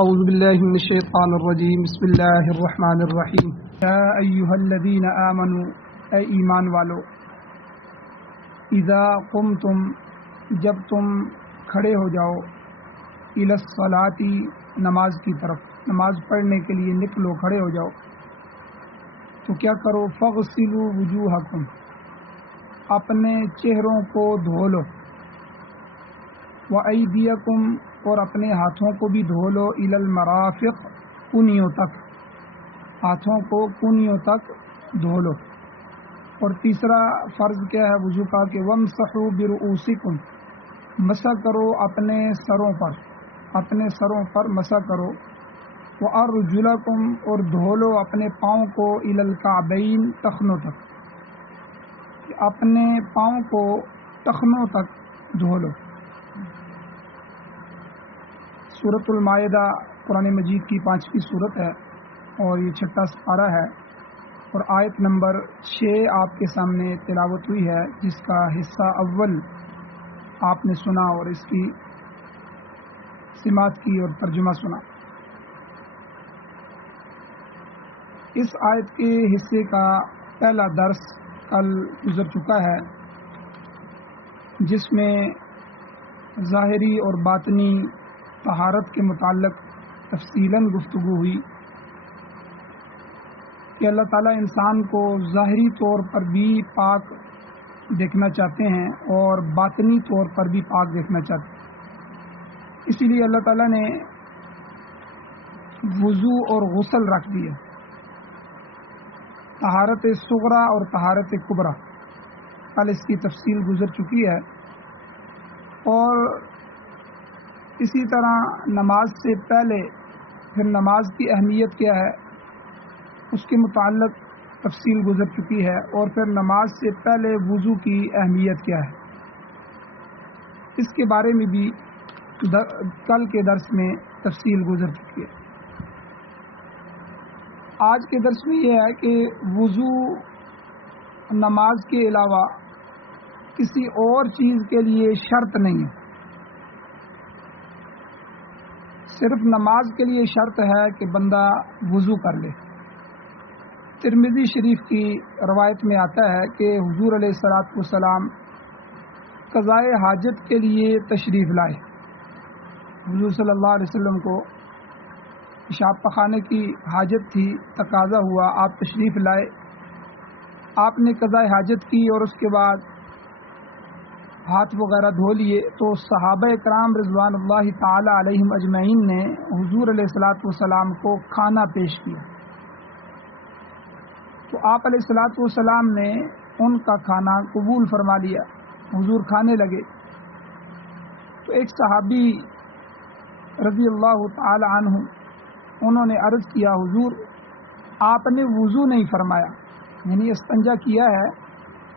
اعوذ باللہ من الشیطان الرجیم بسم اللہ الرحمن الرحیم یا ایہا الذین آمنوا اے ایمان والو اذا قمتم جب تم کھڑے ہو جاؤ الی الصلاۃ نماز کی طرف نماز پڑھنے کے لیے نکلو کھڑے ہو جاؤ تو کیا کرو فاغسلوا وجوہکم اپنے چہروں کو دھو لو وَأَيْدِيَكُمْ اور اپنے ہاتھوں کو بھی دھو لو اِلَى الْمَرَافِقِ کونیوں تک ہاتھوں کو کونیوں تک دھو لو. اور تیسرا فرض کیا ہے وضو کا کہ وَامْسَحُوا بِرُؤُوسِكُمْ مسح کرو اپنے سروں پر مسح کرو. وَأَرْجُلَكُمْ اور دھو لو اپنے پاؤں کو اِلَى الْكَعْبَيْنِ ٹخنوں تک اپنے پاؤں کو ٹخنوں تک دھو لو. سورۃ المائدہ قرآن مجید کی 5ویں سورت ہے اور یہ 6واں سپارہ ہے اور آیت نمبر 6 آپ کے سامنے تلاوت ہوئی ہے جس کا حصہ اول آپ نے سنا اور اس کی سماعت کی اور ترجمہ سنا. اس آیت کے حصے کا پہلا درس کل گزر چکا ہے جس میں ظاہری اور باطنی طہارت کے متعلق تفصیلاً گفتگو ہوئی کہ اللہ تعالیٰ انسان کو ظاہری طور پر بھی پاک دیکھنا چاہتے ہیں اور باطنی طور پر بھی پاک دیکھنا چاہتے ہیں. اسی لیے اللہ تعالیٰ نے وضو اور غسل رکھ دیا. طہارت صغریٰ اور طہارت کبریٰ کل اس کی تفصیل گزر چکی ہے اور اسی طرح نماز سے پہلے پھر نماز کی اہمیت کیا ہے اس کے متعلق تفصیل گزر چکی ہے اور پھر نماز سے پہلے وضو کی اہمیت کیا ہے اس کے بارے میں بھی کل کے درس میں تفصیل گزر چکی ہے. آج کے درس میں یہ ہے کہ وضو نماز کے علاوہ کسی اور چیز کے لیے شرط نہیں ہے. صرف نماز کے لیے شرط ہے کہ بندہ وضو کر لے. ترمذی شریف کی روایت میں آتا ہے کہ حضور علیہ الصلوۃ والسلام قضاء حاجت کے لیے تشریف لائے. حضور صلی اللہ علیہ وسلم کو پیشاب پخانے کی حاجت تھی, تقاضا ہوا, آپ تشریف لائے, آپ نے قضاء حاجت کی اور اس کے بعد ہاتھ وغیرہ دھو لیے تو صحابہ کرام رضوان اللہ تعالی علیہم اجمعین نے حضور علیہ الصلوۃ والسلام کو کھانا پیش کیا. تو آپ علیہ الصلوۃ والسلام نے ان کا کھانا قبول فرما لیا. حضور کھانے لگے تو ایک صحابی رضی اللہ تعالی عنہ انہوں نے عرض کیا حضور آپ نے وضو نہیں فرمایا, یعنی استنجا کیا ہے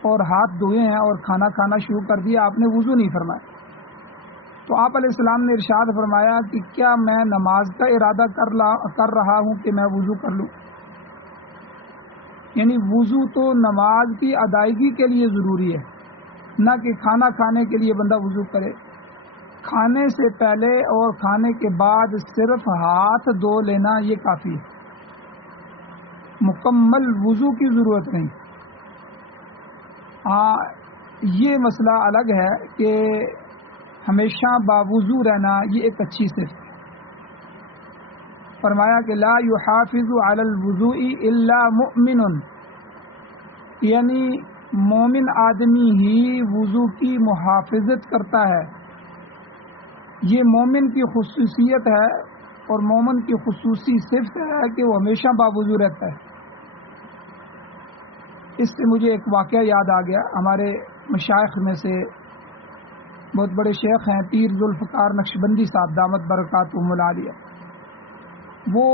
اور ہاتھ دھوئے ہیں اور کھانا کھانا شروع کر دیا, آپ نے وضو نہیں فرمایا. تو آپ علیہ السلام نے ارشاد فرمایا کہ کیا میں نماز کا ارادہ کر رہا ہوں کہ میں وضو کر لوں. یعنی وضو تو نماز کی ادائیگی کے لیے ضروری ہے, نہ کہ کھانا کھانے کے لیے بندہ وضو کرے. کھانے سے پہلے اور کھانے کے بعد صرف ہاتھ دھو لینا یہ کافی ہے, مکمل وضو کی ضرورت نہیں. ہاں یہ مسئلہ الگ ہے کہ ہمیشہ باوضو رہنا یہ ایک اچھی صفت ہے. فرمایا کہ لا یحافظ علی الوضوء الا مؤمن, یعنی مومن آدمی ہی وضو کی محافظت کرتا ہے. یہ مومن کی خصوصیت ہے اور مومن کی خصوصی صفت ہے کہ وہ ہمیشہ باوضو رہتا ہے. اس سے مجھے ایک واقعہ یاد آ گیا. ہمارے مشائخ میں سے بہت بڑے شیخ ہیں پیر ذوالفقار نقشبندی صاحب دامت برکاتہم العالیہ, وہ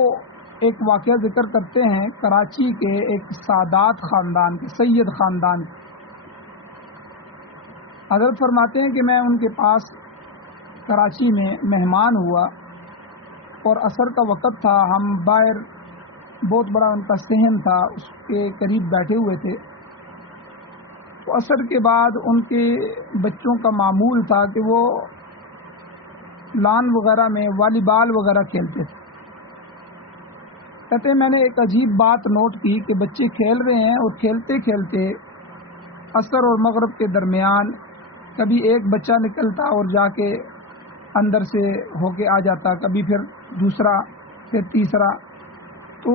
ایک واقعہ ذکر کرتے ہیں کراچی کے ایک سادات خاندان کے, سید خاندان کے. حضرت فرماتے ہیں کہ میں ان کے پاس کراچی میں مہمان ہوا اور عصر کا وقت تھا, ہم باہر بہت بڑا ان کا صحن تھا اس کے قریب بیٹھے ہوئے تھے. تو عصر کے بعد ان کے بچوں کا معمول تھا کہ وہ لان وغیرہ میں والی بال وغیرہ کھیلتے تھے۔ کہتے ہیں میں نے ایک عجیب بات نوٹ کی کہ بچے کھیل رہے ہیں اور کھیلتے کھیلتے عصر اور مغرب کے درمیان کبھی ایک بچہ نکلتا اور جا کے اندر سے ہو کے آ جاتا، کبھی پھر دوسرا، پھر تیسرا۔ تو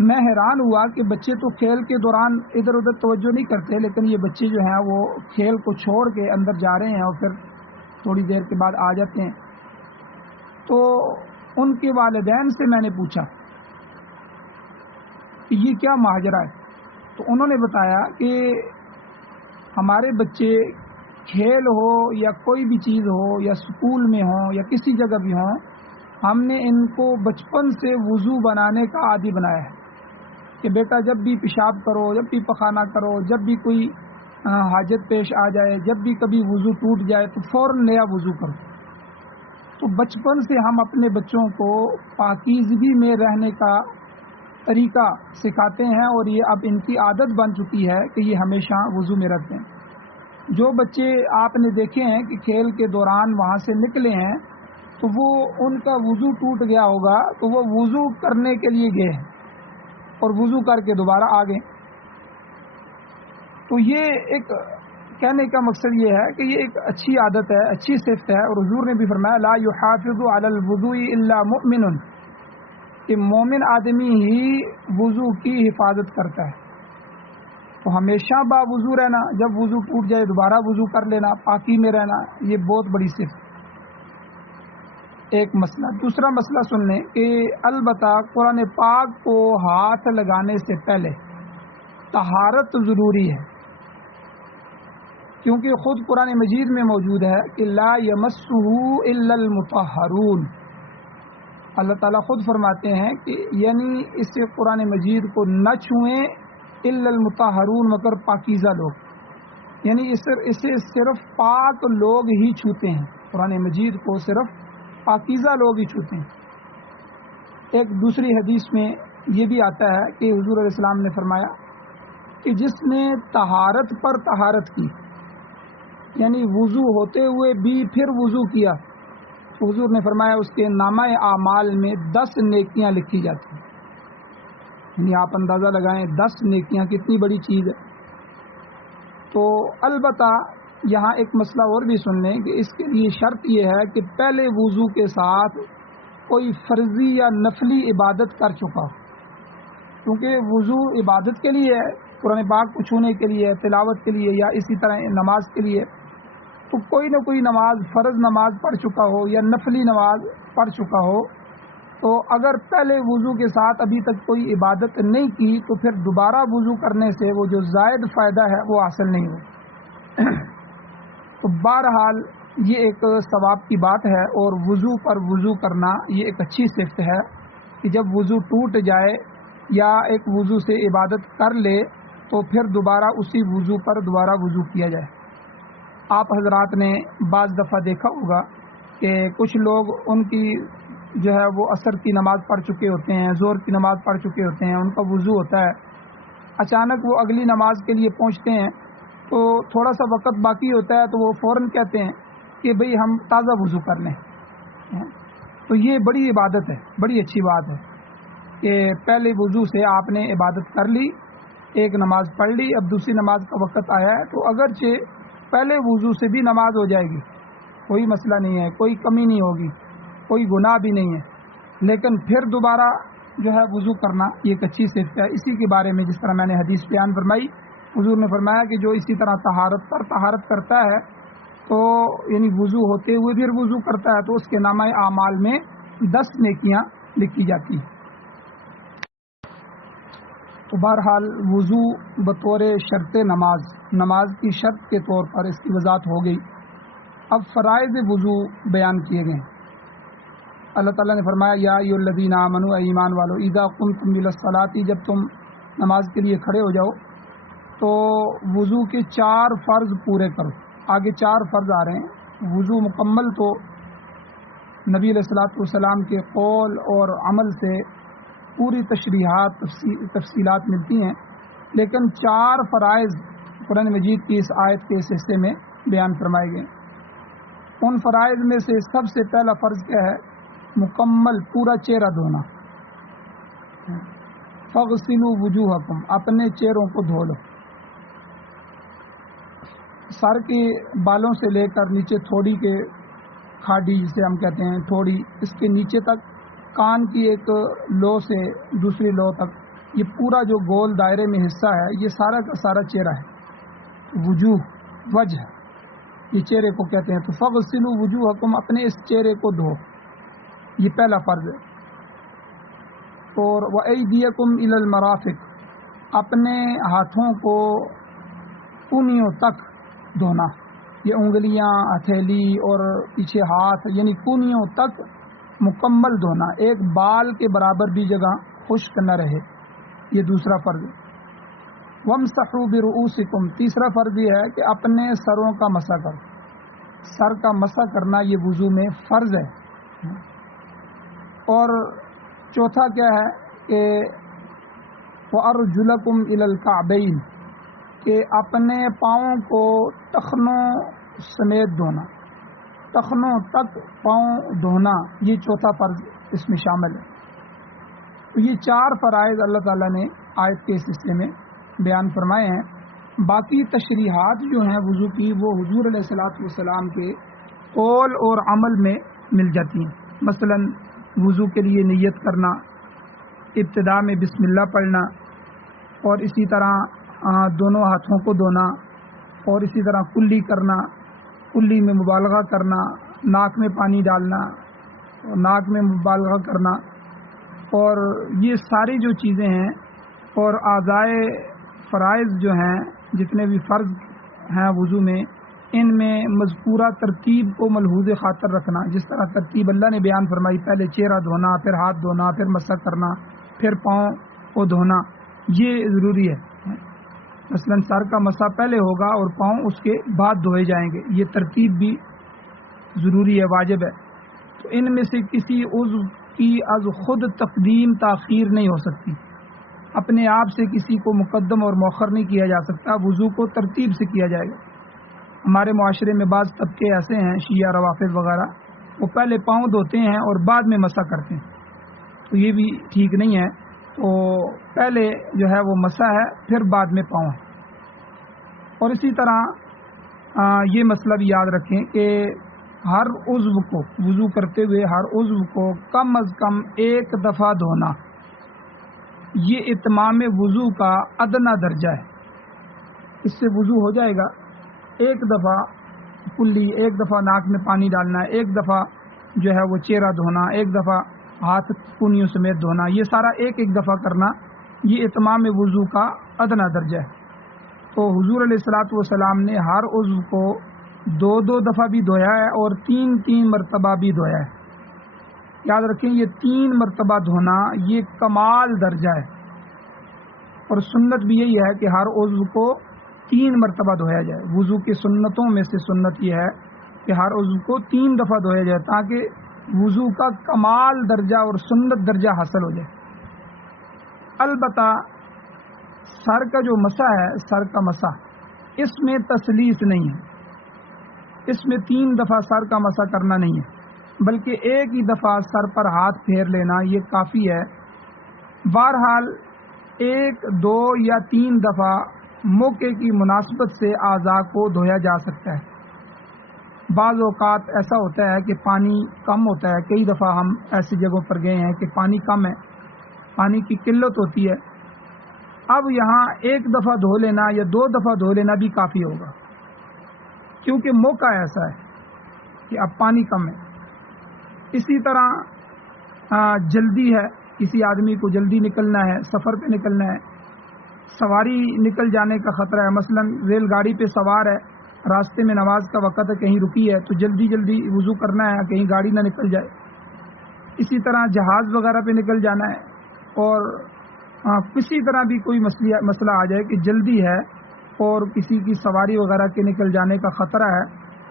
میں حیران ہوا کہ بچے تو کھیل کے دوران ادھر ادھر توجہ نہیں کرتے، لیکن یہ بچے جو ہیں وہ کھیل کو چھوڑ کے اندر جا رہے ہیں اور پھر تھوڑی دیر کے بعد آ جاتے ہیں۔ تو ان کے والدین سے میں نے پوچھا کہ یہ کیا ماجرا ہے؟ تو انہوں نے بتایا کہ ہمارے بچے کھیل ہو یا کوئی بھی چیز ہو یا اسکول میں ہوں یا کسی جگہ بھی ہوں، ہم نے ان کو بچپن سے وضو بنانے کا عادی بنایا ہے کہ بیٹا جب بھی پیشاب کرو، جب بھی پخانہ کرو، جب بھی کوئی حاجت پیش آ جائے، جب بھی کبھی وضو ٹوٹ جائے تو فوراً نیا وضو کرو۔ تو بچپن سے ہم اپنے بچوں کو پاکیزگی میں رہنے کا طریقہ سکھاتے ہیں اور یہ اب ان کی عادت بن چکی ہے کہ یہ ہمیشہ وضو میں رہتے ہیں۔ جو بچے آپ نے دیکھے ہیں کہ کھیل کے دوران وہاں سے نکلے ہیں تو وہ ان کا وضو ٹوٹ گیا ہوگا تو وہ وضو کرنے کے لیے گئے ہیں اور وضو کر کے دوبارہ آ گئے۔ تو یہ ایک کہنے کا مقصد یہ ہے کہ یہ ایک اچھی عادت ہے، اچھی صفت ہے، اور حضور نے بھی فرمایا لا یحافظ علی الوضوء الا مؤمن، کہ مومن آدمی ہی وضو کی حفاظت کرتا ہے۔ تو ہمیشہ با وضو رہنا، جب وضو ٹوٹ جائے دوبارہ وضو کر لینا، پاکی میں رہنا، یہ بہت بڑی صفت ایک مسئلہ۔ دوسرا مسئلہ سن لیں کہ البتہ قرآن پاک کو ہاتھ لگانے سے پہلے طہارت ضروری ہے، کیونکہ خود قرآن مجید میں موجود ہے کہ لا یمسہ الا المطہرون۔ اللہ تعالیٰ خود فرماتے ہیں کہ یعنی اس قرآن مجید کو نہ چھوئیں الا المطہرون، مگر پاکیزہ لوگ، یعنی اسے صرف پاک لوگ ہی چھوتے ہیں، قرآن مجید کو صرف پاکیزہ لوگ ہی چھوتے ہیں۔ ایک دوسری حدیث میں یہ بھی آتا ہے کہ حضور علیہ السلام نے فرمایا کہ جس نے طہارت پر طہارت کی، یعنی وضو ہوتے ہوئے بھی پھر وضو کیا، تو حضور نے فرمایا اس کے نامہ اعمال میں 10 نیکیاں لکھی جاتی ہیں۔ یعنی آپ اندازہ لگائیں 10 نیکیاں کتنی بڑی چیز ہے۔ تو البتہ یہاں ایک مسئلہ اور بھی سن لیں کہ اس کے لیے شرط یہ ہے کہ پہلے وضو کے ساتھ کوئی فرضی یا نفلی عبادت کر چکا ہو، کیونکہ وضو عبادت کے لیے ہے، قرآن پاک کو چھونے کے لیے، تلاوت کے لیے، یا اسی طرح نماز کے لیے۔ تو کوئی نہ کوئی نماز، فرض نماز پڑھ چکا ہو یا نفلی نماز پڑھ چکا ہو، تو اگر پہلے وضو کے ساتھ ابھی تک کوئی عبادت نہیں کی تو پھر دوبارہ وضو کرنے سے وہ جو زائد فائدہ ہے وہ حاصل نہیں ہو۔ تو بہرحال یہ ایک ثواب کی بات ہے، اور وضو پر وضو کرنا یہ ایک اچھی صفت ہے کہ جب وضو ٹوٹ جائے یا ایک وضو سے عبادت کر لے تو پھر دوبارہ اسی وضو پر دوبارہ وضو کیا جائے۔ آپ حضرات نے بعض دفعہ دیکھا ہوگا کہ کچھ لوگ ان کی جو ہے وہ عصر کی نماز پڑھ چکے ہوتے ہیں، ظہر کی نماز پڑھ چکے ہوتے ہیں، ان کا وضو ہوتا ہے، اچانک وہ اگلی نماز کے لیے پہنچتے ہیں تو تھوڑا سا وقت باقی ہوتا ہے تو وہ فوراً کہتے ہیں کہ بھئی ہم تازہ وضو کر لیں۔ تو یہ بڑی عبادت ہے، بڑی اچھی بات ہے کہ پہلے وضو سے آپ نے عبادت کر لی، ایک نماز پڑھ لی، اب دوسری نماز کا وقت آیا ہے تو اگرچہ پہلے وضو سے بھی نماز ہو جائے گی، کوئی مسئلہ نہیں ہے، کوئی کمی نہیں ہوگی، کوئی گناہ بھی نہیں ہے، لیکن پھر دوبارہ جو ہے وضو کرنا یہ ایک اچھی صفت ہے۔ اسی کے بارے میں جس طرح میں نے حدیث بیان فرمائی، حضور نے فرمایا کہ جو اسی طرح طہارت پر طہارت کرتا ہے تو یعنی وضو ہوتے ہوئے پھر وضو کرتا ہے تو اس کے نامہ اعمال میں 10 نیکیاں لکھی جاتی ہیں۔ تو بہرحال وضو بطور شرط نماز کی شرط کے طور پر اس کی وضاحت ہو گئی۔ اب فرائض وضو بیان کیے گئے۔ اللہ تعالیٰ نے فرمایا یا ایھا الذین آمنوا، اے ایمان والو، اذا قمتم الی الصلاۃ، جب تم نماز کے لیے کھڑے ہو جاؤ تو وضو کے 4 فرض پورے کرو۔ آگے 4 فرض آ رہے ہیں۔ وضو مکمل تو نبی علیہ الصلوۃ والسلام کے قول اور عمل سے پوری تشریحات تفصیلات ملتی ہیں، لیکن 4 فرائض قرآن مجید کی اس آیت کے اس حصے میں بیان فرمائے گئے۔ ان فرائض میں سے سب سے پہلا فرض کیا ہے؟ مکمل پورا چہرہ دھونا. فاغسلوا وجوہکم، اپنے چہروں کو دھو لو. سر کے بالوں سے لے کر نیچے تھوڑی کے کھاڑی جسے ہم کہتے ہیں تھوڑی، اس کے نیچے تک کان کی ایک لو سے دوسری لو تک، یہ پورا جو گول دائرے میں حصہ ہے یہ سارا کا سارا چہرہ ہے. وجوہ وجہ یہ چہرے کو کہتے ہیں. تو فاغسلوا وجوہکم، اپنے اس چہرے کو دھو، یہ پہلا فرض ہے. اور وَأَيْدِيَكُمْ إِلَى الْمَرَافِقِ، اپنے ہاتھوں کو کونیوں تک دھونا. یہ انگلیاں، ہتھیلی اور پیچھے ہاتھ، یعنی کونیوں تک مکمل دھونا، ایک بال کے برابر بھی جگہ خشک نہ رہے. یہ دوسرا فرض ہے. وَامْسَحُوا بِرُؤُوسِكُمْ، تیسرا فرض یہ ہے کہ اپنے سروں کا مسح کرو. سر کا مسح کرنا یہ وضو میں فرض ہے. اور چوتھا کیا ہے کہ وَأَرْجُلَكُمْ إِلَى الْكَعْبَيْنِ، کہ اپنے پاؤں کو ٹخنوں سمیت دھونا. ٹخنوں تک پاؤں دھونا یہ چوتھا فرض اس میں شامل ہے. تو یہ 4 فرائض اللہ تعالیٰ نے آیت کے اس حصے میں بیان فرمائے ہیں. باقی تشریحات جو ہیں وضو کی وہ حضور علیہ الصلوۃ والسلام کے قول اور عمل میں مل جاتی ہیں. مثلا وضو کے لیے نیت کرنا، ابتدا میں بسم اللہ پڑھنا، اور اسی طرح دونوں ہاتھوں کو دھونا، اور اسی طرح کلی کرنا، کلی میں مبالغہ کرنا، ناک میں پانی ڈالنا، ناک میں مبالغہ کرنا، اور یہ ساری جو چیزیں ہیں اور اعضائے فرائض جو ہیں جتنے بھی فرض ہیں وضو میں، ان میں مذکورہ ترتیب کو ملحوظ خاطر رکھنا. جس طرح ترتیب اللہ نے بیان فرمائی، پہلے چہرہ دھونا، پھر ہاتھ دھونا، پھر مسح کرنا، پھر پاؤں کو دھونا، یہ ضروری ہے. مثلا سر کا مسح پہلے ہوگا اور پاؤں اس کے بعد دھوئے جائیں گے. یہ ترتیب بھی ضروری ہے، واجب ہے. تو ان میں سے کسی عضو کی از خود تقدیم تاخیر نہیں ہو سکتی. اپنے آپ سے کسی کو مقدم اور مؤخر نہیں کیا جا سکتا. وضو کو ترتیب سے کیا جائے گا. ہمارے معاشرے میں بعض طبقے ایسے ہیں، شیعہ، روافض وغیرہ، وہ پہلے پاؤں دھوتے ہیں اور بعد میں مسح کرتے ہیں. تو یہ بھی ٹھیک نہیں ہے. تو پہلے جو ہے وہ مسح ہے، پھر بعد میں پاؤں ہے. اور اسی طرح یہ مسئلہ بھی یاد رکھیں کہ ہر عضو کو وضو کرتے ہوئے ہر عضو کو کم از کم 1 دفعہ دھونا، یہ اتمام وضو کا ادنا درجہ ہے. اس سے وضو ہو جائے گا. 1 دفعہ کلی، 1 دفعہ ناک میں پانی ڈالنا، 1 دفعہ جو ہے وہ چہرہ دھونا، 1 دفعہ ہاتھ کونیوں سمیت دھونا، یہ سارا ایک دفعہ کرنا، یہ اتمام وضو کا ادنا درجہ ہے. تو حضور علیہ الصلوۃ والسلام نے ہر عضو کو 2 دفعہ بھی دھویا ہے اور 3 مرتبہ بھی دھویا ہے. یاد رکھیں یہ 3 مرتبہ دھونا یہ کمال درجہ ہے. اور سنت بھی یہی ہے کہ ہر عضو کو 3 مرتبہ دھویا جائے. وضو کی سنتوں میں سے سنت یہ ہے کہ ہر عضو کو 3 دفعہ دھویا جائے تاکہ وضو کا کمال درجہ اور سنت درجہ حاصل ہو جائے. البتہ سر کا جو مسح ہے، سر کا مسح، اس میں تسلیس نہیں ہے. اس میں 3 دفعہ سر کا مسح کرنا نہیں ہے، بلکہ 1 ہی دفعہ سر پر ہاتھ پھیر لینا یہ کافی ہے. بہرحال 1، 2 یا 3 دفعہ موقع کی مناسبت سے اعضاء کو دھویا جا سکتا ہے. بعض اوقات ایسا ہوتا ہے کہ پانی کم ہوتا ہے. کئی دفعہ ہم ایسی جگہوں پر گئے ہیں کہ پانی کم ہے، پانی کی قلت ہوتی ہے. اب یہاں 1 دفعہ دھو لینا یا 2 دفعہ دھو لینا بھی کافی ہوگا، کیونکہ موقع ایسا ہے کہ اب پانی کم ہے. اسی طرح جلدی ہے، کسی آدمی کو جلدی نکلنا ہے، سفر پہ نکلنا ہے، سواری نکل جانے کا خطرہ ہے. مثلا ریل گاڑی پہ سوار ہے، راستے میں نماز کا وقت ہے، کہیں رکی ہے تو جلدی جلدی وضو کرنا ہے کہیں گاڑی نہ نکل جائے. اسی طرح جہاز وغیرہ پہ نکل جانا ہے اور کسی طرح بھی کوئی مسئلہ آ جائے کہ جلدی ہے اور کسی کی سواری وغیرہ کے نکل جانے کا خطرہ ہے،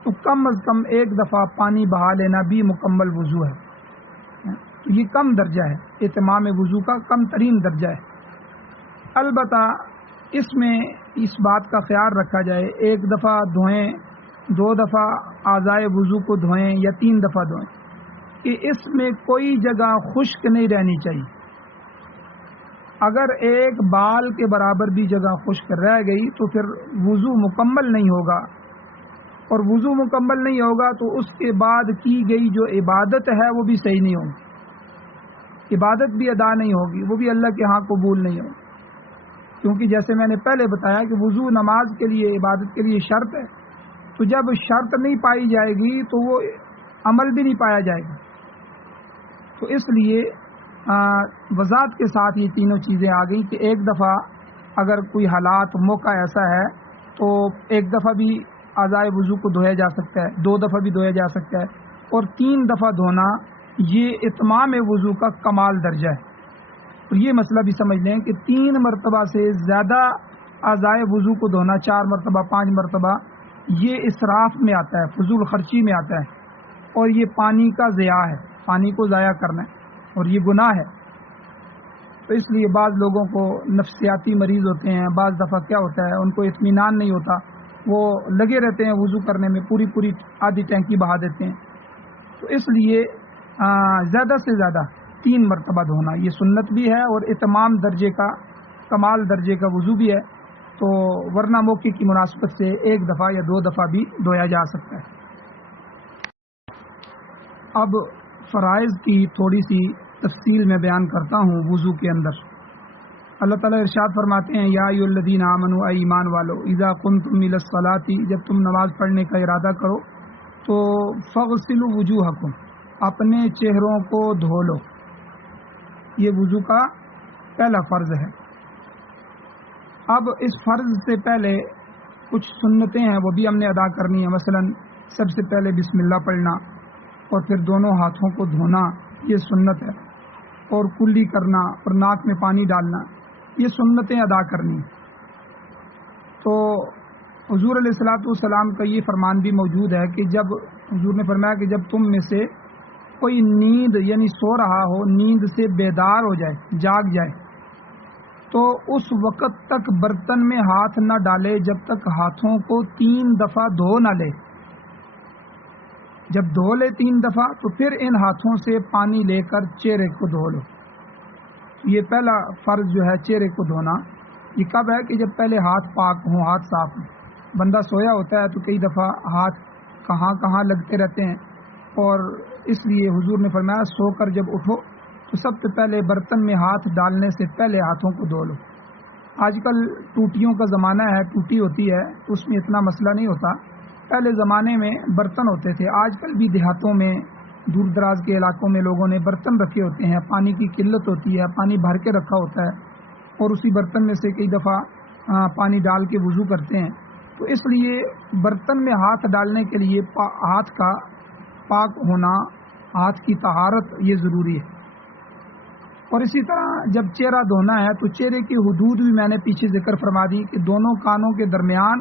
تو کم از کم 1 دفعہ پانی بہا لینا بھی مکمل وضو ہے. یہ کم درجہ ہے، اتمام وضو کا کم ترین درجہ ہے. البتہ اس میں اس بات کا خیال رکھا جائے 1 دفعہ دھوئیں، 2 دفعہ اعضائے وضو کو دھوئیں یا 3 دفعہ دھوئیں کہ اس میں کوئی جگہ خشک نہیں رہنی چاہیے. اگر ایک بال کے برابر بھی جگہ خشک رہ گئی تو پھر وضو مکمل نہیں ہوگا, اور وضو مکمل نہیں ہوگا تو اس کے بعد کی گئی جو عبادت ہے وہ بھی صحیح نہیں ہوگی, عبادت بھی ادا نہیں ہوگی, وہ بھی اللہ کے ہاں قبول نہیں ہوگی. کیونکہ جیسے میں نے پہلے بتایا کہ وضو نماز کے لیے, عبادت کے لیے شرط ہے, تو جب شرط نہیں پائی جائے گی تو وہ عمل بھی نہیں پایا جائے گا. تو اس لیے وضاحت کے ساتھ یہ تینوں چیزیں آ گئیں کہ ایک دفعہ اگر کوئی حالات موقع ایسا ہے تو ایک دفعہ بھی اعضائے وضو کو دھویا جا سکتا ہے, 2 دفعہ بھی دھویا جا سکتا ہے, اور 3 دفعہ دھونا یہ اتمام وضو کا کمال درجہ ہے. اور یہ مسئلہ بھی سمجھ لیں کہ 3 مرتبہ سے زیادہ اعضائے وضو کو دھونا, 4 مرتبہ 5 مرتبہ, یہ اسراف میں آتا ہے, فضول خرچی میں آتا ہے, اور یہ پانی کا ضیاع ہے, پانی کو ضائع کرنا ہے, اور یہ گناہ ہے. تو اس لیے بعض لوگوں کو نفسیاتی مریض ہوتے ہیں, بعض دفعہ کیا ہوتا ہے ان کو اطمینان نہیں ہوتا, وہ لگے رہتے ہیں وضو کرنے میں, پوری آدھی ٹینکی بہا دیتے ہیں. تو اس لیے زیادہ سے زیادہ 3 مرتبہ دھونا یہ سنت بھی ہے اور اتمام درجے کا, کمال درجے کا وضو بھی ہے. تو ورنہ موقع کی مناسبت سے 1 دفعہ یا 2 دفعہ بھی دھویا جا سکتا ہے. اب فرائض کی تھوڑی سی تفصیل میں بیان کرتا ہوں وضو کے اندر. اللہ تعالیٰ ارشاد فرماتے ہیں یا ایھا الذین آمنوا, اے ایمان والو, اذا قمتم الی الصلاۃ, جب تم نماز پڑھنے کا ارادہ کرو تو فاغسلوا وجوہکم, اپنے چہروں کو دھو لو. یہ وضو کا پہلا فرض ہے. اب اس فرض سے پہلے کچھ سنتیں ہیں وہ بھی ہم نے ادا کرنی ہیں. مثلا سب سے پہلے بسم اللہ پڑھنا, اور پھر دونوں ہاتھوں کو دھونا, یہ سنت ہے. اور کلی کرنا اور ناک میں پانی ڈالنا, یہ سنتیں ادا کرنی. تو حضور علیہ الصلوۃ والسلام کا یہ فرمان بھی موجود ہے کہ جب حضور نے فرمایا کہ جب تم میں سے کوئی نیند یعنی سو رہا ہو, نیند سے بیدار ہو جائے, جاگ جائے, تو اس وقت تک برتن میں ہاتھ نہ ڈالے جب تک ہاتھوں کو 3 دفعہ دھو نہ لے. جب دھو لے 3 دفعہ تو پھر ان ہاتھوں سے پانی لے کر چہرے کو دھو لو. یہ پہلا فرض جو ہے چہرے کو دھونا, یہ کب ہے کہ جب پہلے ہاتھ پاک ہوں, ہاتھ صاف ہوں. بندہ سویا ہوتا ہے تو کئی دفعہ ہاتھ کہاں کہاں لگتے رہتے ہیں, اور اس لیے حضور نے فرمایا سو کر جب اٹھو تو سب سے پہلے برتن میں ہاتھ ڈالنے سے پہلے ہاتھوں کو دھو لو. آج کل ٹوٹیوں کا زمانہ ہے, ٹوٹی ہوتی ہے اس میں اتنا مسئلہ نہیں ہوتا. پہلے زمانے میں برتن ہوتے تھے. آج کل بھی دیہاتوں میں, دور دراز کے علاقوں میں لوگوں نے برتن رکھے ہوتے ہیں, پانی کی قلت ہوتی ہے, پانی بھر کے رکھا ہوتا ہے, اور اسی برتن میں سے کئی دفعہ پانی ڈال کے وضو کرتے ہیں. تو اس لیے برتن میں ہاتھ ڈالنے کے لیے ہاتھ کا پاک ہونا, ہاتھ کی طہارت یہ ضروری ہے. اور اسی طرح جب چہرہ دھونا ہے تو چہرے کی حدود بھی میں نے پیچھے ذکر فرما دی کہ دونوں کانوں کے درمیان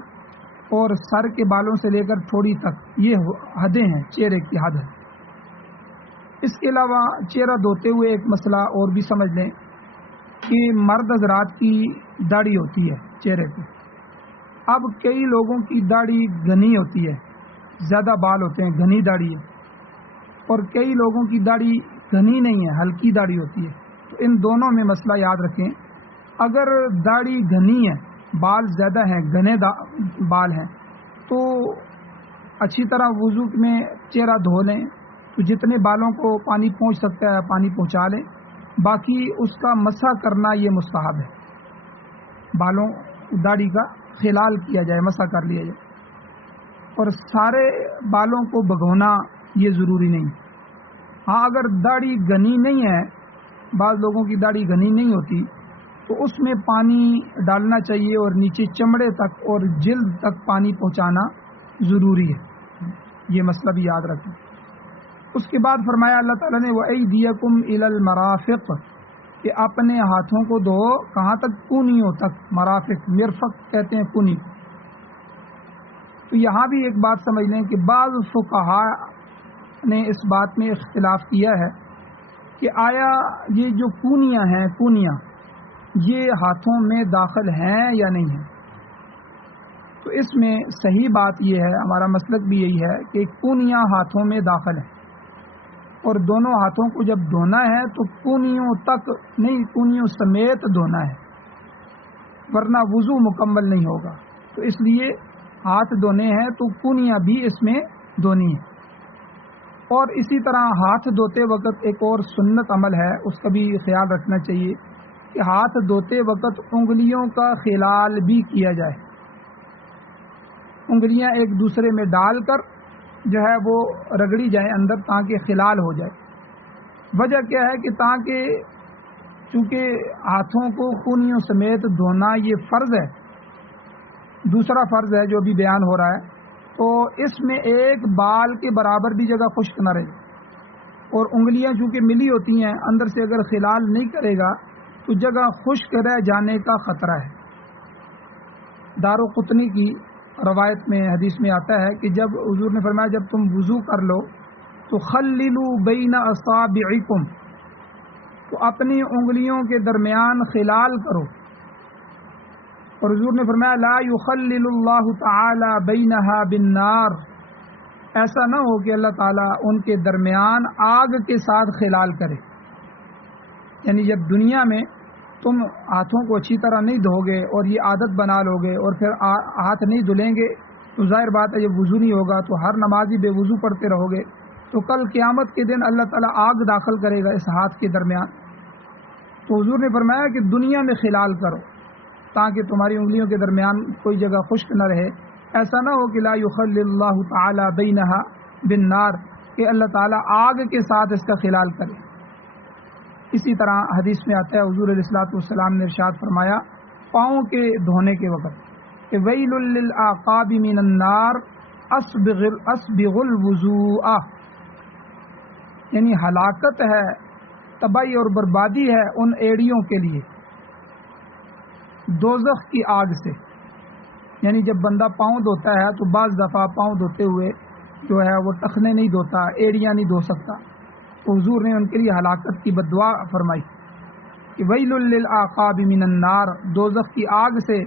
اور سر کے بالوں سے لے کر تھوڑی تک, یہ حدیں ہیں, چہرے کی حد ہے. اس کے علاوہ چہرہ دھوتے ہوئے ایک مسئلہ اور بھی سمجھ لیں کہ مرد حضرات کی داڑھی ہوتی ہے چہرے پہ. اب کئی لوگوں کی داڑھی گھنی ہوتی ہے, زیادہ بال ہوتے ہیں, گھنی داڑھی ہے, اور کئی لوگوں کی داڑھی گھنی نہیں ہے, ہلکی داڑھی ہوتی ہے. تو ان دونوں میں مسئلہ یاد رکھیں, اگر داڑھی گھنی ہے, بال زیادہ ہیں, گھنے بال ہیں, تو اچھی طرح وضو میں چہرہ دھو لیں, تو جتنے بالوں کو پانی پہنچ سکتا ہے پانی پہنچا لیں. باقی اس کا مسح کرنا یہ مستحب ہے, بالوں داڑھی کا خلال کیا جائے, مسح کر لیا جائے. اور سارے بالوں کو بھگونا یہ ضروری نہیں. ہاں اگر داڑھی گھنی نہیں ہے, بعض لوگوں کی داڑھی گھنی نہیں ہوتی, تو اس میں پانی ڈالنا چاہیے اور نیچے چمڑے تک اور جلد تک پانی پہنچانا ضروری ہے. یہ مسئلہ بھی یاد رکھیں. اس کے بعد فرمایا اللہ تعالیٰ نے وَأَيْدِيَكُمْ إِلَى الْمَرَافِقِ, کہ اپنے ہاتھوں کو دھو کہاں تک, کونیوں تک. مرافق, مرفق کہتے ہیں کونی. تو یہاں بھی ایک بات سمجھ لیں کہ بعض فقہاء نے اس بات میں اختلاف کیا ہے کہ آیا یہ جو کونیاں ہیں, کونیاں یہ ہاتھوں میں داخل ہیں یا نہیں ہیں. تو تو اس میں صحیح بات یہ ہے، ہمارا مسلک بھی یہی ہے کہ کونیاں ہاتھوں میں داخل ہیں اور دونوں ہاتھوں کو جب دھونا ہے تو کونیوں تک نہیں، کونیوں سمیت دھونا ہے، ورنہ وضو مکمل نہیں ہوگا۔ تو اس لیے ہاتھ دھونے ہیں تو کونیاں بھی اس میں دھونی ہیں۔ اور اسی طرح ہاتھ دھوتے وقت ایک اور سنت عمل ہے، اس کا بھی خیال رکھنا چاہیے کہ ہاتھ دھوتے وقت انگلیوں کا خلال بھی کیا جائے، انگلیاں ایک دوسرے میں ڈال کر جو ہے وہ رگڑی جائیں اندر تاکہ خلال ہو جائے۔ وجہ کیا ہے کہ تاکہ چونکہ ہاتھوں کو کونیوں سمیت دھونا یہ فرض ہے، دوسرا فرض ہے جو ابھی بیان ہو رہا ہے، تو اس میں ایک بال کے برابر بھی جگہ خشک نہ رہے، اور انگلیاں چونکہ ملی ہوتی ہیں اندر سے اگر خلال نہیں کرے گا تو جگہ خشک رہ جانے کا خطرہ ہے۔ دارقطنی کی روایت میں حدیث میں آتا ہے کہ جب حضور نے فرمایا جب تم وضو کر لو تو خللوا بین اصابعکم، تو اپنی انگلیوں کے درمیان خلال کرو، اور حضور نے فرمایا لا یخلل اللہ تعالی بینہا بالنار، ایسا نہ ہو کہ اللہ تعالیٰ ان کے درمیان آگ کے ساتھ خلال کرے۔ یعنی جب دنیا میں تم ہاتھوں کو اچھی طرح نہیں دھو گے اور یہ عادت بنا لو گے اور پھر ہاتھ نہیں دھلیں گے تو ظاہر بات ہے جب وضو نہیں ہوگا تو ہر نمازی بے وضو پڑھتے رہو گے، تو کل قیامت کے دن اللہ تعالیٰ آگ داخل کرے گا اس ہاتھ کے درمیان۔ تو حضور نے فرمایا کہ دنیا میں خلال کرو تاکہ تمہاری انگلیوں کے درمیان کوئی جگہ خشک نہ رہے، ایسا نہ ہو کہ لا یخلل اللہ تعالی بینہا بالنار، کہ اللہ تعالیٰ آگ کے ساتھ اس کا خلال کرے۔ اسی طرح حدیث میں آتا ہے حضور علیہ الصلوۃ والسلام نے ارشاد فرمایا پاؤں کے دھونے کے وقت کہ ویل للعقاب من النار اسبغ الوضوء، یعنی ہلاکت ہے، تباہی اور بربادی ہے ان ایڑیوں کے لیے دوزخ کی آگ سے۔ یعنی جب بندہ پاؤں دھوتا ہے تو بعض دفعہ پاؤں دھوتے ہوئے جو ہے وہ ٹخنے نہیں دھوتا، ایڑیاں نہیں دھو سکتا، تو حضور نے ان کے لیے ہلاکت کی بددعا فرمائی کہ ویل للعقاب من النار، دوزخ کی آگ سے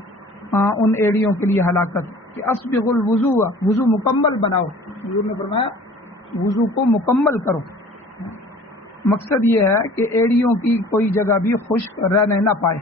ان ایڑیوں کے لیے ہلاکت، کہ اسبغ الوضوء، وضو مکمل بناؤ، حضور نے فرمایا وضو کو مکمل کرو۔ مقصد یہ ہے کہ ایڑیوں کی کوئی جگہ بھی خشک رہنے نہ پائے۔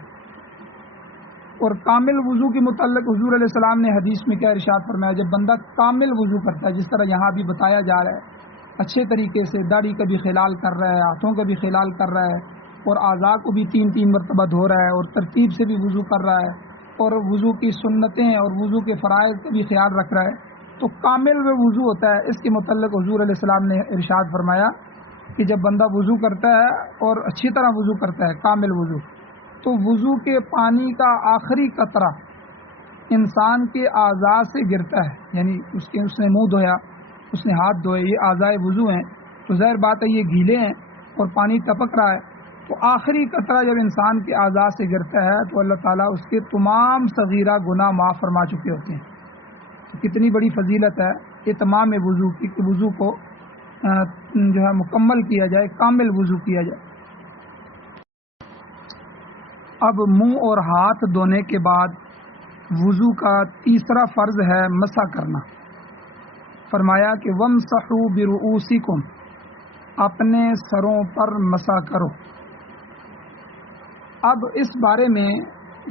اور کامل وضو کے متعلق حضور علیہ السلام نے حدیث میں کیا ارشاد فرمایا، جب بندہ کامل وضو کرتا ہے جس طرح یہاں بھی بتایا جا رہا ہے، اچھے طریقے سے داڑھی کا بھی خلال کر رہا ہے، ہاتھوں کا بھی خلال کر رہا ہے، اور اعضاء کو بھی 3 مرتبہ دھو رہا ہے، اور ترتیب سے بھی وضو کر رہا ہے، اور وضو کی سنتیں اور وضو کے فرائض کا بھی خیال رکھ رہا ہے، تو کامل وہ وضو ہوتا ہے۔ اس کے متعلق حضور علیہ السلام نے ارشاد فرمایا کہ جب بندہ وضو کرتا ہے اور اچھی طرح وضو کرتا ہے کامل وضو، تو وضو کے پانی کا آخری قطرہ انسان کے اعضاء سے گرتا ہے، یعنی اس نے منہ دھویا، اس نے ہاتھ دھوئے، یہ اعضاء وضو ہیں، تو ظاہر بات ہے یہ گیلے ہیں اور پانی ٹپک رہا ہے، تو آخری قطرہ جب انسان کے اعضاء سے گرتا ہے تو اللہ تعالیٰ اس کے تمام صغیرہ گناہ معاف فرما چکے ہوتے ہیں۔ تو کتنی بڑی فضیلت ہے اتمام وضو کی، کہ وضو کو جو ہے مکمل کیا جائے، کامل وضو کیا جائے۔ اب منہ اور ہاتھ دھونے کے بعد وضو کا تیسرا فرض ہے مسح کرنا۔ فرمایا کہ وَامْسَحُوا بِرُؤُوسِكُمْ، اپنے سروں پر مسح کرو۔ اب اس بارے میں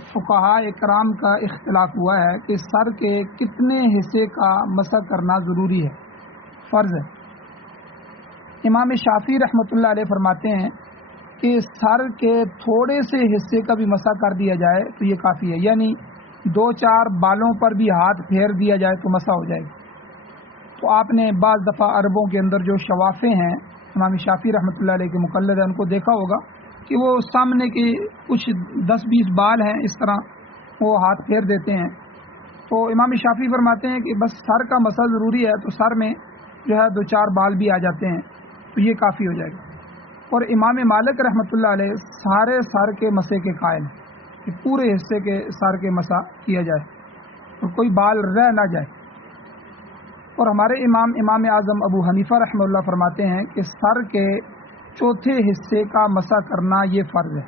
فقہاء اکرام کا اختلاف ہوا ہے کہ سر کے کتنے حصے کا مسح کرنا ضروری ہے، فرض ہے۔ امام شافعی رحمۃ اللہ علیہ فرماتے ہیں کہ سر کے تھوڑے سے حصے کا بھی مسح کر دیا جائے تو یہ کافی ہے، یعنی 2-4 بالوں پر بھی ہاتھ پھیر دیا جائے تو مسح ہو جائے گا۔ تو آپ نے بعض دفعہ عربوں کے اندر جو شوافے ہیں امام شافعی رحمۃ اللہ علیہ کے مقلد ہیں ان کو دیکھا ہوگا کہ وہ سامنے کے کچھ 10-20 بال ہیں، اس طرح وہ ہاتھ پھیر دیتے ہیں۔ تو امام شافعی فرماتے ہیں کہ بس سر کا مسح ضروری ہے، تو سر میں جو ہے 2-4 بال بھی آ جاتے ہیں تو یہ کافی ہو جائے گا۔ اور امام مالک رحمۃ اللہ علیہ سارے سر کے مسح کے قائل ہیں کہ پورے حصے کے سر کے مسح کیا جائے اور کوئی بال رہ نہ جائے۔ اور ہمارے امام اعظم ابو حنیفہ رحمہ اللہ فرماتے ہیں کہ سر کے چوتھے حصے کا مسح کرنا یہ فرض ہے۔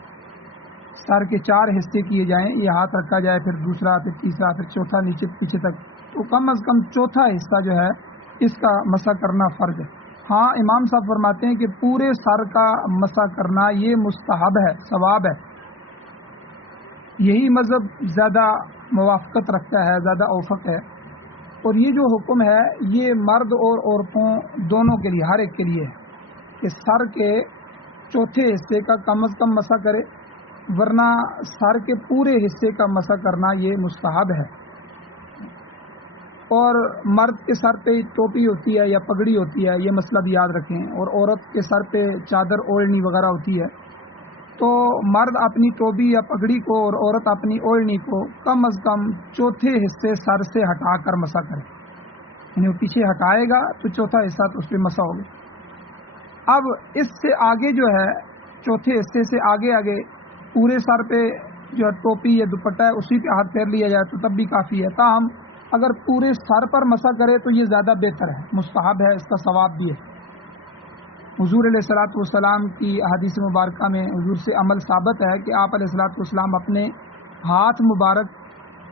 سر کے 4 حصے کیے جائیں، یہ ہاتھ رکھا جائے، پھر دوسرا، پھر تیسرا، پھر چوتھا نیچے پیچھے تک تو کم از کم چوتھا حصہ جو ہے اس کا مسح کرنا فرض ہے۔ ہاں امام صاحب فرماتے ہیں کہ پورے سر کا مسح کرنا یہ مستحب ہے، ثواب ہے، یہی مذہب زیادہ موافقت رکھتا ہے، زیادہ اوفق ہے۔ اور یہ جو حکم ہے یہ مرد اور عورتوں دونوں کے لیے، ہر ایک کے لیے ہے کہ سر کے چوتھے حصے کا کم از کم مسح کرے، ورنہ سر کے پورے حصے کا مسح کرنا یہ مستحب ہے۔ اور مرد کے سر پہ ٹوپی ہوتی ہے یا پگڑی ہوتی ہے، یہ مسئلہ بھی یاد رکھیں، اور عورت کے سر پہ چادر اوڑھنی وغیرہ ہوتی ہے، تو مرد اپنی ٹوپی یا پگڑی کو اور عورت اپنی اوڑھنی کو کم از کم چوتھے حصے سر سے ہٹا کر مسح کرے، یعنی وہ پیچھے ہٹائے گا تو چوتھا حصہ تو اس پہ مسح ہوگا۔ اب اس سے آگے جو ہے چوتھے حصے سے آگے پورے سر پہ جو ہے ٹوپی یا دوپٹہ ہے اسی پہ ہاتھ پھیر لیا جائے تو تب بھی کافی ہے، تاہم اگر پورے سر پر مسح کرے تو یہ زیادہ بہتر ہے، مستحب ہے، اس کا ثواب بھی ہے۔ حضور علیہ الصلوۃ والسلام کی احادیث مبارکہ میں حضور سے عمل ثابت ہے کہ آپ علیہ الصلوۃ والسلام اپنے ہاتھ مبارک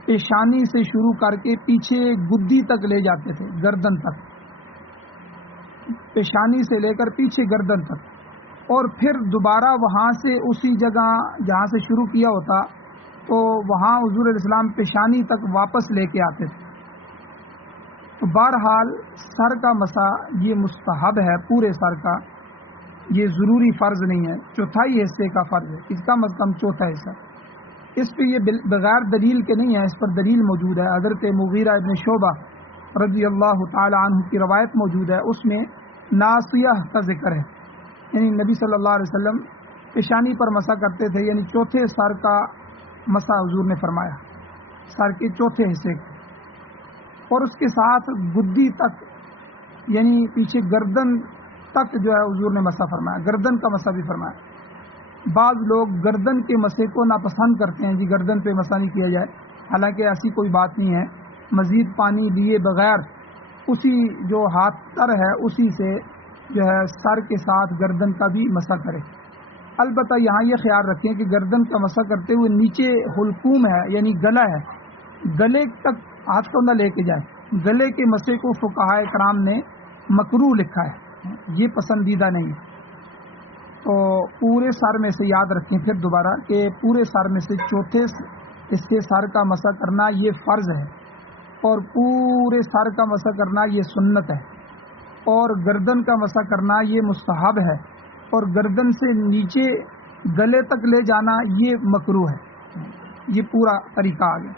پیشانی سے شروع کر کے پیچھے گدی تک لے جاتے تھے، گردن تک، پیشانی سے لے کر پیچھے گردن تک، اور پھر دوبارہ وہاں سے اسی جگہ جہاں سے شروع کیا ہوتا تو وہاں حضور علیہ السلام پیشانی تک واپس لے کے آتے تھے۔ تو بہرحال سر کا مسح یہ مستحب ہے، پورے سر کا، یہ ضروری فرض نہیں ہے، چوتھائی حصے کا فرض ہے، اس کا کم از کم چوتھا حصہ۔ اس پہ یہ بغیر دلیل کے نہیں ہے، اس پر دلیل موجود ہے۔ حضرت مغیرہ ابن شعبہ رضی اللہ تعالی عنہ کی روایت موجود ہے، اس میں ناصیہ کا ذکر ہے، یعنی نبی صلی اللہ علیہ وسلم پیشانی پر مسح کرتے تھے، یعنی چوتھے سر کا مسح حضور نے فرمایا، سر کے چوتھے حصے کا، اور اس کے ساتھ گدی تک یعنی پیچھے گردن تک جو ہے حضور نے مسح فرمایا، گردن کا مسح بھی فرمایا۔ بعض لوگ گردن کے مسح کو ناپسند کرتے ہیں، جی گردن پہ مسح نہیں کیا جائے، حالانکہ ایسی کوئی بات نہیں ہے، مزید پانی لیے بغیر اسی جو ہاتھ تر ہے اسی سے جو ہے سر کے ساتھ گردن کا بھی مسح کرے۔ البتہ یہاں یہ خیال رکھیں کہ گردن کا مسح کرتے ہوئے نیچے حلقوم ہے یعنی گلا ہے، گلے تک ہاتھ کو نہ لے کے جائے، گلے کے مسح کو فقہاء کرام نے مکروہ لکھا ہے، یہ پسندیدہ نہیں ہے۔ تو پورے سر میں سے یاد رکھیں پھر دوبارہ کہ پورے سر میں سے چوتھے حصے سر کا مسح کرنا یہ فرض ہے، اور پورے سر کا مسح کرنا یہ سنت ہے، اور گردن کا مسح کرنا یہ مستحب ہے، اور گردن سے نیچے گلے تک لے جانا یہ مکروہ ہے۔ یہ پورا طریقہ آ گیا۔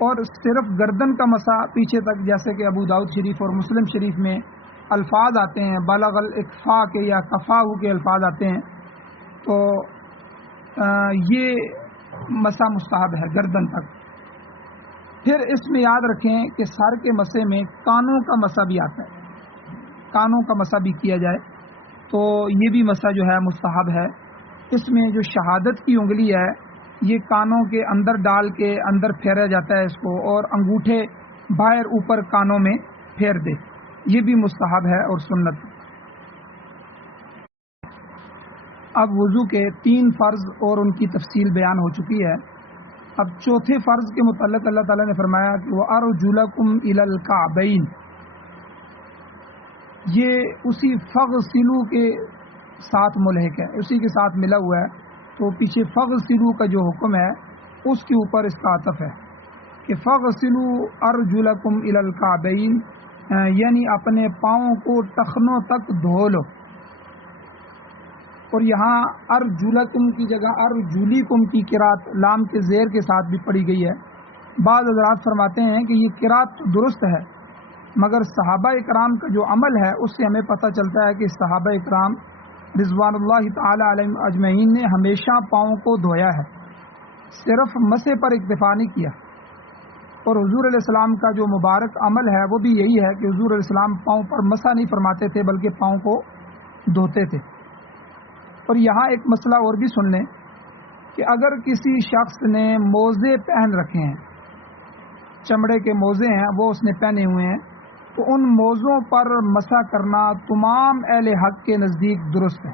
اور صرف گردن کا مسح پیچھے تک، جیسے کہ ابو داؤد شریف اور مسلم شریف میں الفاظ آتے ہیں بلغ الاکفاء کے یا کفاء کے الفاظ آتے ہیں، تو یہ مسح مستحب ہے گردن تک۔ پھر اس میں یاد رکھیں کہ سر کے مسح میں کانوں کا مسح بھی آتا ہے، کانوں کا مسح بھی کیا جائے تو یہ بھی مسح جو ہے مستحب ہے۔ اس میں جو شہادت کی انگلی ہے یہ کانوں کے اندر ڈال کے اندر پھیرا جاتا ہے اس کو، اور انگوٹھے باہر اوپر کانوں میں پھیر دے، یہ بھی مستحب ہے اور سنت۔ اب وضو کے 3 فرض اور ان کی تفصیل بیان ہو چکی ہے۔ اب چوتھے فرض کے متعلق اللہ تعالیٰ نے فرمایا کہ وَأَرْجُلَكُمْ إِلَى الْكَعْبَيْنِ، یہ اسی فَغْسِلُوا کے ساتھ ملحق ہے، اسی کے ساتھ ملا ہوا ہے، تو پیچھے فَغْسِلُوا کا جو حکم ہے اس کے اوپر اس کا عطف ہے کہ فَغْسِلُوا أَرْجُلَكُمْ إِلَى الْكَعْبَيْنِ، یعنی اپنے پاؤں کو ٹخنوں تک دھو لو۔ اور یہاں ارجلکم کی جگہ ارجلیکم کی قرات لام کے زیر کے ساتھ بھی پڑھی گئی ہے۔ بعض حضرات فرماتے ہیں کہ یہ قرات درست ہے، مگر صحابہ اکرام کا جو عمل ہے اس سے ہمیں پتہ چلتا ہے کہ صحابہ اکرام رضوان اللہ تعالی علیہم اجمعین نے ہمیشہ پاؤں کو دھویا ہے، صرف مسح پر اکتفا نہیں کیا۔ اور حضور علیہ السلام کا جو مبارک عمل ہے وہ بھی یہی ہے کہ حضور علیہ السلام پاؤں پر مسح نہیں فرماتے تھے بلکہ پاؤں کو دھوتے تھے۔ اور یہاں ایک مسئلہ اور بھی سن لیں کہ اگر کسی شخص نے موزے پہن رکھے ہیں، چمڑے کے موزے ہیں وہ اس نے پہنے ہوئے ہیں، تو ان موزوں پر مسح کرنا تمام اہل حق کے نزدیک درست ہے۔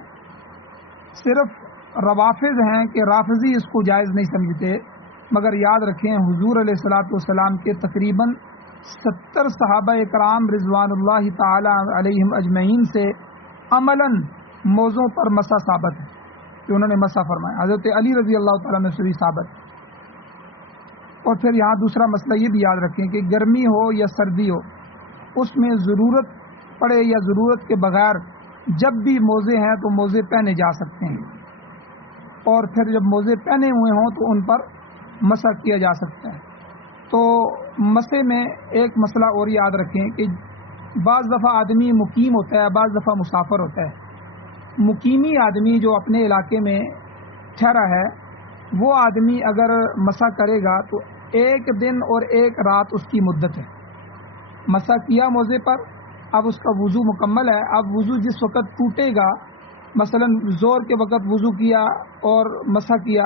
صرف روافض ہیں کہ رافضی اس کو جائز نہیں سمجھتے، مگر یاد رکھیں حضور علیہ الصلوۃ والسلام کے تقریباً 70 صحابہ کرام رضوان اللہ تعالی علیہم اجمعین سے عملاً موضوع پر مسح ثابت ہے کہ انہوں نے مسح فرمایا. حضرت علی رضی اللہ تعالیٰ میں سے بھی ثابت. اور پھر یہاں دوسرا مسئلہ یہ بھی یاد رکھیں کہ گرمی ہو یا سردی ہو، اس میں ضرورت پڑے یا ضرورت کے بغیر جب بھی موزے ہیں تو موزے پہنے جا سکتے ہیں، اور پھر جب موزے پہنے ہوئے ہوں تو ان پر مسح کیا جا سکتا ہے. تو مسح میں ایک مسئلہ اور یاد رکھیں کہ بعض دفعہ آدمی مقیم ہوتا ہے، بعض دفعہ مسافر ہوتا ہے. مقیمی آدمی جو اپنے علاقے میں ٹھہرا ہے، وہ آدمی اگر مسح کرے گا تو 1 دن اور 1 رات اس کی مدت ہے. مسح کیا موزے پر، اب اس کا وضو مکمل ہے. اب وضو جس وقت ٹوٹے گا، مثلا زور کے وقت وضو کیا اور مسح کیا،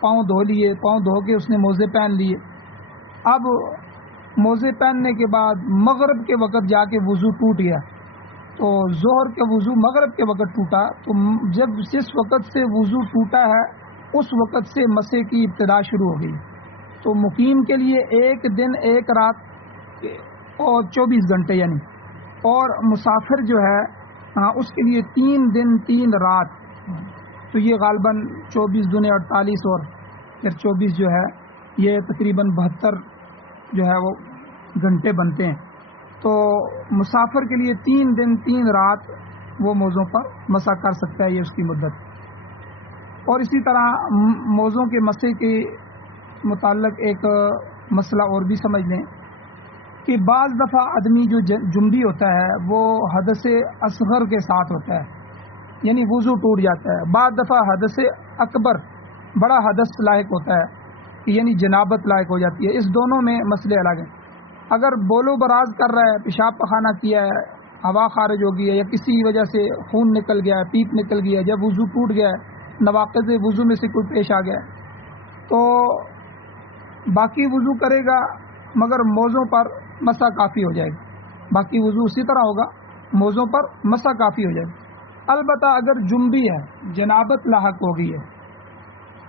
پاؤں دھو لیے، پاؤں دھو کے اس نے موزے پہن لیے. اب موزے پہننے کے بعد مغرب کے وقت جا کے وضو ٹوٹ گیا، تو ظہر کا وضو مغرب کے وقت ٹوٹا، تو جب جس وقت سے وضو ٹوٹا ہے اس وقت سے مسح کی ابتدا شروع ہو گئی. تو مقیم کے لیے 1 دن 1 رات اور 24 گھنٹے یعنی، اور مسافر جو ہے اس کے لیے 3 دن 3 رات. تو یہ غالباً 24 دنے 48 اور پھر 24 جو ہے یہ تقریباً 72 جو ہے وہ گھنٹے بنتے ہیں. تو مسافر کے لیے 3 دن 3 رات وہ موزوں پر مسح کر سکتا ہے، یہ اس کی مدت. اور اسی طرح موزوں کے مسح کے متعلق ایک مسئلہ اور بھی سمجھ لیں کہ بعض دفعہ آدمی جو جنبی ہوتا ہے وہ حدث اصغر کے ساتھ ہوتا ہے، یعنی وضو ٹوٹ جاتا ہے. بعض دفعہ حدث اکبر بڑا حدث لاحق ہوتا ہے، یعنی جنابت لاحق ہو جاتی ہے. اس دونوں میں مسئلے الگ ہیں. اگر بولو براز کر رہا ہے، پیشاب پخانہ کیا ہے، ہوا خارج ہو گئی ہے، یا کسی وجہ سے خون نکل گیا ہے، پیپ نکل گیا ہے، جب وضو ٹوٹ گیا ہے، نواقض وضو میں سے کوئی پیش آ گیا ہے، تو باقی وضو کرے گا مگر موزوں پر مسح کافی ہو جائے گا. باقی وضو اسی طرح ہوگا، موزوں پر مسح کافی ہو جائے گا. البتہ اگر جنبی ہے، جنابت لاحق ہو گئی ہے،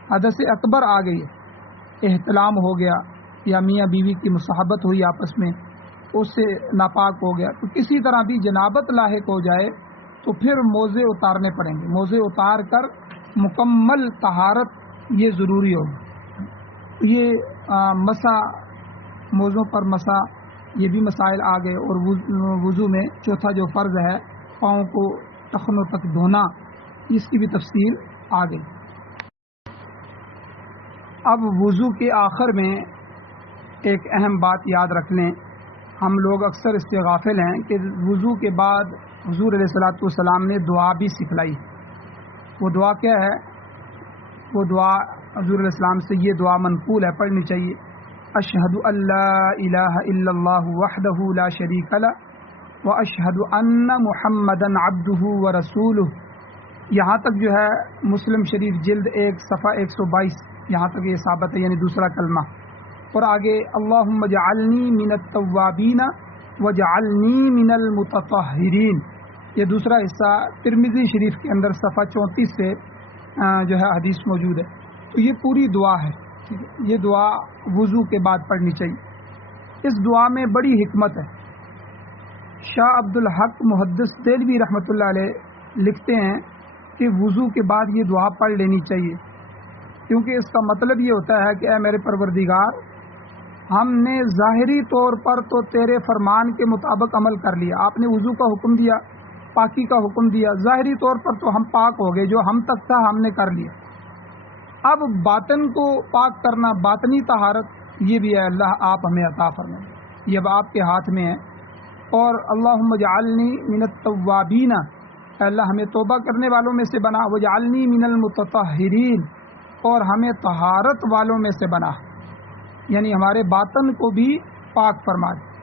حدث اکبر آ گئی ہے، احتلام ہو گیا یا میاں بیوی کی مصاحبت ہوئی آپس میں، اس سے ناپاک ہو گیا، تو کسی طرح بھی جنابت لاحق ہو جائے تو پھر موزے اتارنے پڑیں گے. موزے اتار کر مکمل طہارت یہ ضروری ہوگی. یہ مسح، موزوں پر مسح، یہ بھی مسائل آ گئے. اور وضو میں چوتھا جو فرض ہے پاؤں کو ٹخنوں تک دھونا، اس کی بھی تفصیل آ گئی. اب وضو کے آخر میں ایک اہم بات یاد رکھ لیں، ہم لوگ اکثر اس سے غافل ہیں کہ وضو کے بعد حضور علیہ الصلوۃ والسلام نے دعا بھی سکھلائی. وہ دعا کیا ہے؟ وہ دعا حضور علیہ السلام سے یہ دعا منقول ہے، پڑھنی چاہیے. اشہد ان لا الہ الا اللہ وحدہ لا شریک لہ واشہد ان محمدا عبدہ ورسولہ. یہاں تک جو ہے مسلم شریف جلد 1 صفحہ 122 یہاں تک یہ ثابت ہے، یعنی دوسرا کلمہ. اور آگے اللہم اجعلنی من التوابین وجعلنی من المتطہرین، یہ دوسرا حصہ ترمذی شریف کے اندر صفحہ 34 سے جو ہے حدیث موجود ہے. تو یہ پوری دعا ہے، یہ دعا وضو کے بعد پڑھنی چاہیے. اس دعا میں بڑی حکمت ہے. شاہ عبد الحق محدث دہلوی رحمۃ اللہ علیہ لکھتے ہیں کہ وضو کے بعد یہ دعا پڑھ لینی چاہیے، کیونکہ اس کا مطلب یہ ہوتا ہے کہ اے میرے پروردگار، ہم نے ظاہری طور پر تو تیرے فرمان کے مطابق عمل کر لیا، آپ نے وضو کا حکم دیا، پاکی کا حکم دیا، ظاہری طور پر تو ہم پاک ہو گئے، جو ہم تک تھا ہم نے کر لیا. اب باطن کو پاک کرنا، باطنی طہارت، یہ بھی ہے اللہ آپ ہمیں عطا فرمائیں، یہ اب آپ کے ہاتھ میں ہے. اور اللہم اجعلنی من التوابین، اللہ ہمیں توبہ کرنے والوں میں سے بنا، وجعلنی من المتطہرین، اور ہمیں طہارت والوں میں سے بنا، یعنی ہمارے باطن کو بھی پاک فرما دے.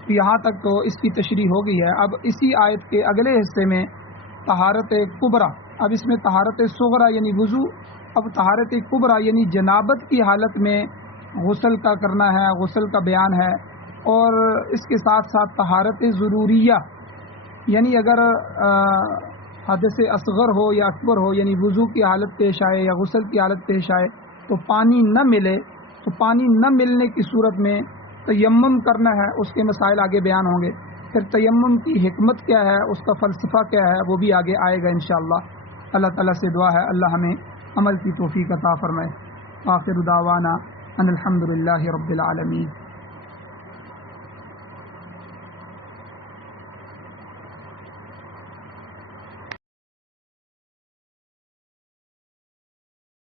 تو یہاں تک تو اس کی تشریح ہو گئی ہے. اب اسی آیت کے اگلے حصے میں طہارت کبریٰ، اب اس میں طہارت صغریٰ یعنی وضو، اب طہارت کبریٰ یعنی جنابت کی حالت میں غسل کا کرنا ہے، غسل کا بیان ہے. اور اس کے ساتھ ساتھ طہارت ضروریہ، یعنی اگر حدث اصغر ہو یا اکبر ہو، یعنی وضو کی حالت پیش آئے یا غسل کی حالت پیش آئے تو پانی نہ ملے، تو پانی نہ ملنے کی صورت میں تیمم کرنا ہے اس کے مسائل آگے بیان ہوں گے. پھر تیمم کی حکمت کیا ہے، اس کا فلسفہ کیا ہے، وہ بھی آگے آئے گا انشاءاللہ. اللہ تعالیٰ سے دعا ہے اللہ ہمیں عمل کی توفیق عطا فرمائے. آخر دعوانا ان الحمد للہ رب العالمین.